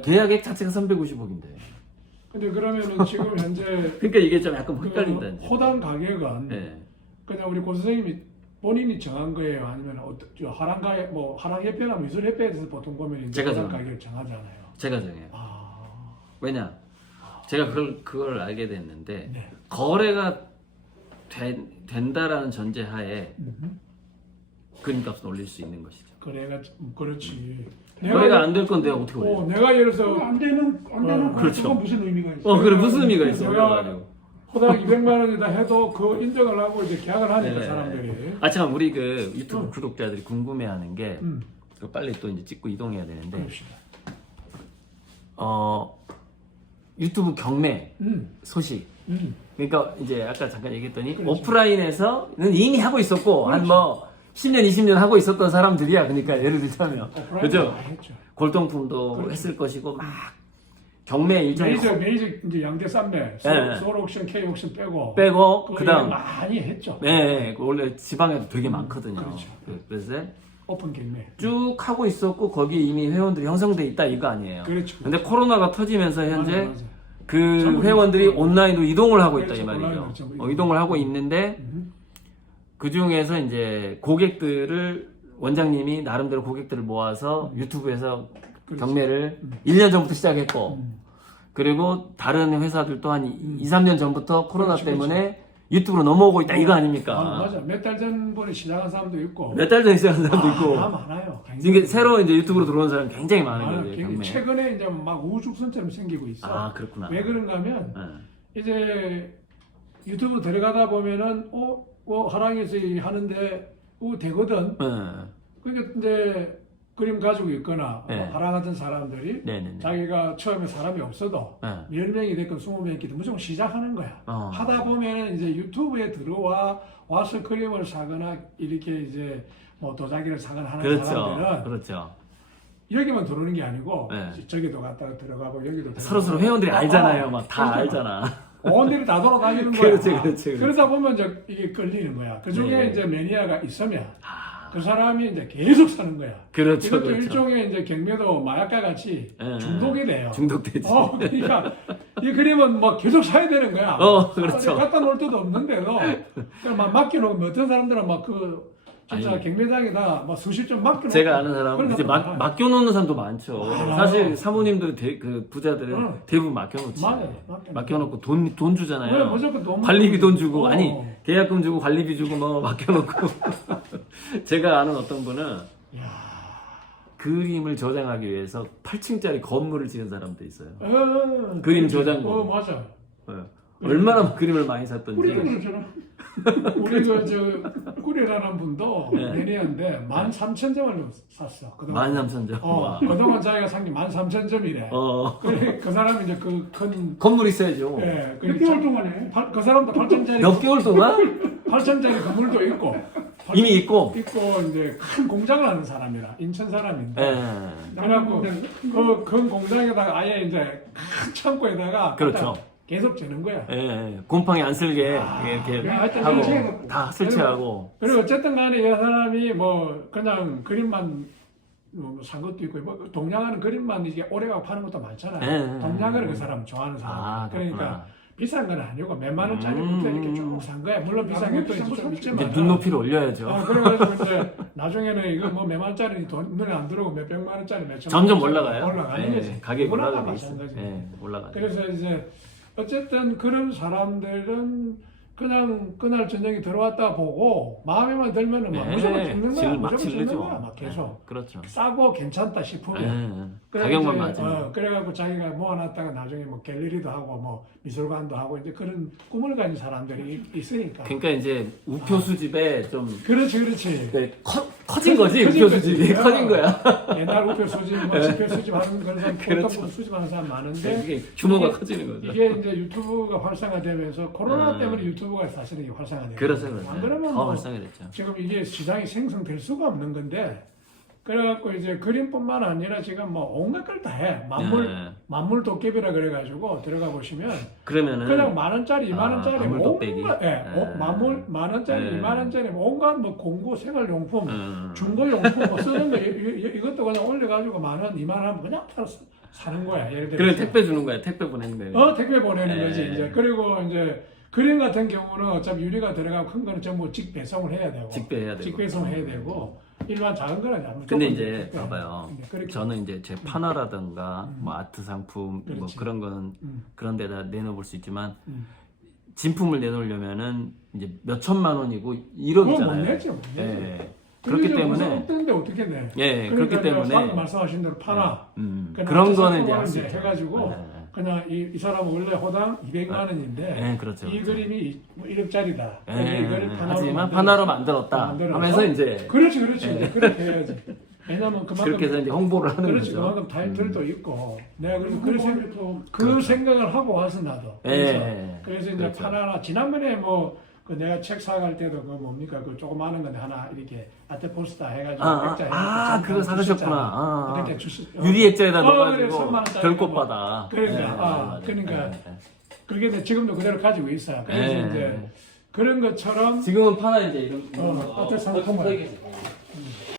계약액 자체가 350억인데. 근데 그러면은 지금 현재 그러니까 이게 좀 약간 그 헷갈린다. 이제. 호당 가격은 네. 그냥 우리 고 선생님이 본인이 정한 거예요? 아니면 어떤 저 하랑가 뭐 하랑협회나 미술협회에서 보통 보면 이제 제가 호당 정한 가격을 정하잖아요. 제가 정해요. 아, 왜냐? 제가 그걸 그걸 알게 됐는데 네. 거래가 된, 된다라는 전제하에 음, 그림값을 올릴 수 있는 것이죠. 그래가 음, 그렇지. 거래가 안 될 건데 어떻게 올려? 어, 내가 예를 들어서 안 되는 안 되는 어, 거 그렇죠. 그건 무슨 의미가 있어? 어, 그래 무슨 의미가 있어? 내가- 올려가지고. 호당 200만 원이다 해도 그 인정을 하고 이제 계약을 하니까 네. 사람들이. 아참 우리 그 유튜브 응. 구독자들이 궁금해하는 게 음, 이거 빨리 또 이제 찍고 이동해야 되는데 그럽시다. 어 유튜브 경매 음, 소식 음. 그러니까 이제 아까 잠깐 얘기했더니 그렇죠. 오프라인에서는 이미 하고 있었고 한 뭐 10년 20년 하고 있었던 사람들이야 그러니까 예를 들자면 오프라인 그죠. 골동품도 그렇죠. 했을 것이고 막 경매 일정이 메이저 메이저 이제 양대 산맥, 네. 소울 옥션, K 옥션 빼고 빼고 그거 그다음 많이 했죠. 네, 그 원래 지방에도 되게 많거든요. 그렇죠. 그- 그래서 오픈 경매. 쭉 하고 있었고 거기 이미 회원들이 형성돼 있다 이거 아니에요. 그렇죠. 근데 코로나가 터지면서 현재 맞아, 맞아. 그 회원들이 온라인으로 이동을 하고 있다 이 그렇죠, 말이죠. 온라인으로 전부 어, 이동을 하고 있는데 음. 그 중에서 이제 고객들을 원장님이 나름대로 고객들을 모아서 유튜브에서 음. 그렇죠. 경매를 1년 전부터 시작했고 음. 그리고 다른 회사들 또한 2, 3년 전부터 코로나 그렇지, 때문에 유튜브로 넘어오고 있다 이거 아닙니까? 아, 맞아. 몇 달 전부터 시작한 사람도 있고. 몇 달 전에 시작한 사람도 있고 아, 많아요. 이게 새로 이제 유튜브로 들어온 사람 굉장히 많은. 거예요. 굉장히 경매. 최근에 이제 막 우후죽순처럼 생기고 있어. 아 그렇구나. 왜 그런가 하면 네. 이제 유튜브 들어가다 보면은 어, 어 하랑에서 이 하는데 어 되거든. 네. 그러니까 이제 그림 가지고 있거나 네. 어, 하랑 같은 사람들이 네 네 네. 자기가 처음에 사람이 없어도 네. 10명이 됐건 20명이 됐든 무조건 시작하는 거야. 어. 하다 보면 이제 유튜브에 들어와 와서 그림을 사거나 이렇게 이제 뭐 도자기를 사거나 하는 그렇죠. 사람들은 그렇죠. 여기만 들어오는 게 아니고 네. 저기도 갔다가 들어가고 여기도 서로 서로. 회원들이 아, 알잖아요. 아, 막다 그러잖아. 알잖아. 온 데를 다 돌아다니는 거야. 그렇지, 그렇지, 그렇지. 그러다 보면 이제 이게 끌리는 거야. 그 중에 네. 이제 매니아가 있으면 아, 그 사람이 이제 계속 사는 거야. 그렇죠. 이것도 그렇죠. 일종의 이제 경매도 마약과 같이 네. 중독이 돼요. 중독되지. 어, 그러니까 이 그림은 막 계속 사야 되는 거야. 어, 그렇죠. 어디 갖다 놓을 데도 없는데도 그냥 막 맡겨놓으면 어떤 사람들은 막 그 진짜 아니. 경매장에다 막 수십 점 맡겨놓고 제가 아는 사람 그런 이제 막. 맡겨놓는 사람도 많죠. 많아요. 사실 사모님들 대, 그 부자들은 응. 대부분 맡겨놓지. 맞아요. 맡겨놓고. 맡겨놓고 돈, 돈 주잖아요. 왜 무조건 너무 관리비 돈 주고 어. 아니 계약금 주고 관리비 주고 뭐 맡겨놓고 제가 아는 어떤 분은 야, 그림을 저장하기 위해서 8층짜리 건물을 지은 사람도 있어요. 어, 그림 그렇지. 저장고. 어 맞아. 예. 얼마나 그림을 많이 샀던지. 우리도 그렇잖아. 우리 그저 꾸리라는 분도 네. 매니아인데 만 삼천 점을 샀어. 그동안. 13,000점. 어, 그동안 자기가 산게만 삼천 점이래. 어. 그래 그 사람이 이제 그큰 건물 있어야죠. 예, 몇 개월 동안에 팔- 그 사람도 8천짜리 몇 개월 동안 8천짜리 건물도 있고 이미 있고. 있고 이제 큰 공장을 하는 사람이라 인천 사람인데 예. 그래갖고 그 큰 공장에다가 아예 이제 큰 창고에다가 그렇죠. 갖다 계속 재는 거야. 예, 예. 곰팡이 안 쓸게 아, 이렇게 하여튼 하고 설치해놓고. 다 설치하고. 그리고 어쨌든 간에 이 사람이 뭐 그냥 그림만 뭐산 것도 있고 뭐 동양하는 그림만 이게 오래가고 파는 것도 많잖아요. 예, 예, 동양을 예. 그 사람 좋아하는 사람. 아, 그러니까 그러니까 비싼 건 아니고 몇만 원짜리부터 음. 이렇게 쭉 산 거야. 물론 비싼 아, 것도 비싼 거 사면 있지만. 이제 눈높이를 올려야죠. 어, 그래가지고 이제 나중에는 이거 뭐 몇만 원짜리 돈 눈에 안 들어오고 몇 백만 원짜리 몇천 점점 원짜리 올라가요. 올라가는 예, 거지. 가격이 올라가고 다 있어. 마찬가지. 예, 올라가죠. 그래서 이제 어쨌든 그런 사람들은 그냥 그날 저녁에 들어왔다 보고 마음에만 들면은 막 무조건 찍는 거야. 무조건 질르죠. 거야. 막 계속 예, 그렇죠. 싸고 괜찮다 예, 싶으면. 가격만 맞으면. 어, 그래갖고 자기가 모아놨다가 나중에 뭐 갤러리도 하고 뭐 미술관도 하고 이제 그런 꿈을 가진 사람들이 있- 있으니까. 그러니까 이제 우표 수집에 좀 그렇지, 그렇지. 그 커, 커진 거지 커진 우표 거지. 수집이 어. 커진 거야. 옛날 우표 수집, 뭐 지표 수집하는 그런 사람, 그렇죠. 수집하는 사람 많은데 이게 규모가 이게- 커지는 거죠. 이게 이제 유튜브가 활성화되면서 코로나 음. 때문에 유튜브가 사실은 이게 활성화돼요. 그렇죠. 안 그러면 더 뭐 활성화됐죠. 지금 이게 시장이 생성될 수가 없는 건데 그래갖고 이제 그림뿐만 아니라 지금 뭐 온갖 걸 다 해. 만물 네. 만물 도깨비라 그래가지고 들어가 보시면 그러면은 그냥 만 원짜리, 이만 아, 원짜리 만물 도깨비. 온갖 예, 네. 어, 만물 만 원짜리, 네. 이만 원짜리 온갖 뭐 공구 생활용품, 음. 중고용품 뭐 쓰는 거 이, 이, 이것도 그냥 올려가지고 만 원, 이만 원 그냥 팔았어. 사는 거야. 예를 들어. 그래 택배 주는 거야. 택배 보내는 거야. 어 택배 보내는 예. 거지 이제 그리고 이제 그림 같은 경우는 어차피 유리가 들어가고 큰 거는 전부 직배송을 해야 되고 직배해야 되고. 직배송 해야 되고 일반 작은 이제 무조건 근데 이제 택배. 봐봐요. 네, 저는 이제 제 판화라든가 뭐 아트 상품 뭐 그렇지. 그런 거는 음. 그런 데다 내놓을 수 있지만 음. 진품을 내놓으려면은 이제 몇 천만 원이고 그거 못 1억이잖아요. 내죠 못 내죠 예. 그렇기 때문에 없던데 어떻게 내 예, 그러니까 그렇기 때문에 말씀하신 대로 파나 음, 그 그런 거는 이제 상품을 할수 이제 있죠. 해가지고 예, 예. 그냥 이, 이 사람은 원래 호당 200만 원인데 네, 그렇죠. 이 그렇죠. 그림이 뭐 1억짜리다. 예, 이거를 파나로 하지만 만들어- 판화로 만들었다 만들어서 하면서 이제 그렇지 그렇지. 이제 그렇게 해야지. 왜냐면 그만큼 그렇게 해서 이제 홍보를 하는 그렇지 거죠. 그만큼 타이틀도 있고. 내가 그래서 그, 생, 또그 생각을 하고 와서 나도. 그래서, 예, 그래서 이제 그렇죠. 파나나 지난번에 뭐 그 내가 책 사갈 때도 그 뭡니까 그 조그마한 건데 하나 이렇게 아트 포스터 해가지고 아, 아, 액자 해갖고 아, 잠깐 그거 사가셨구나. 주셨잖아. 아, 아. 그렇게 주시 어. 유리 액자에다 어, 넣어가지고 3만 원짜리 별꽃 뭐. 받아. 그러니까, 예, 아, 맞아요, 맞아요. 그러니까. 예, 예. 그게 이제 지금도 그대로 가지고 있어요. 그래서 예. 이제 그런 것처럼 지금은 파나 이제 이런 어, 아트 상품을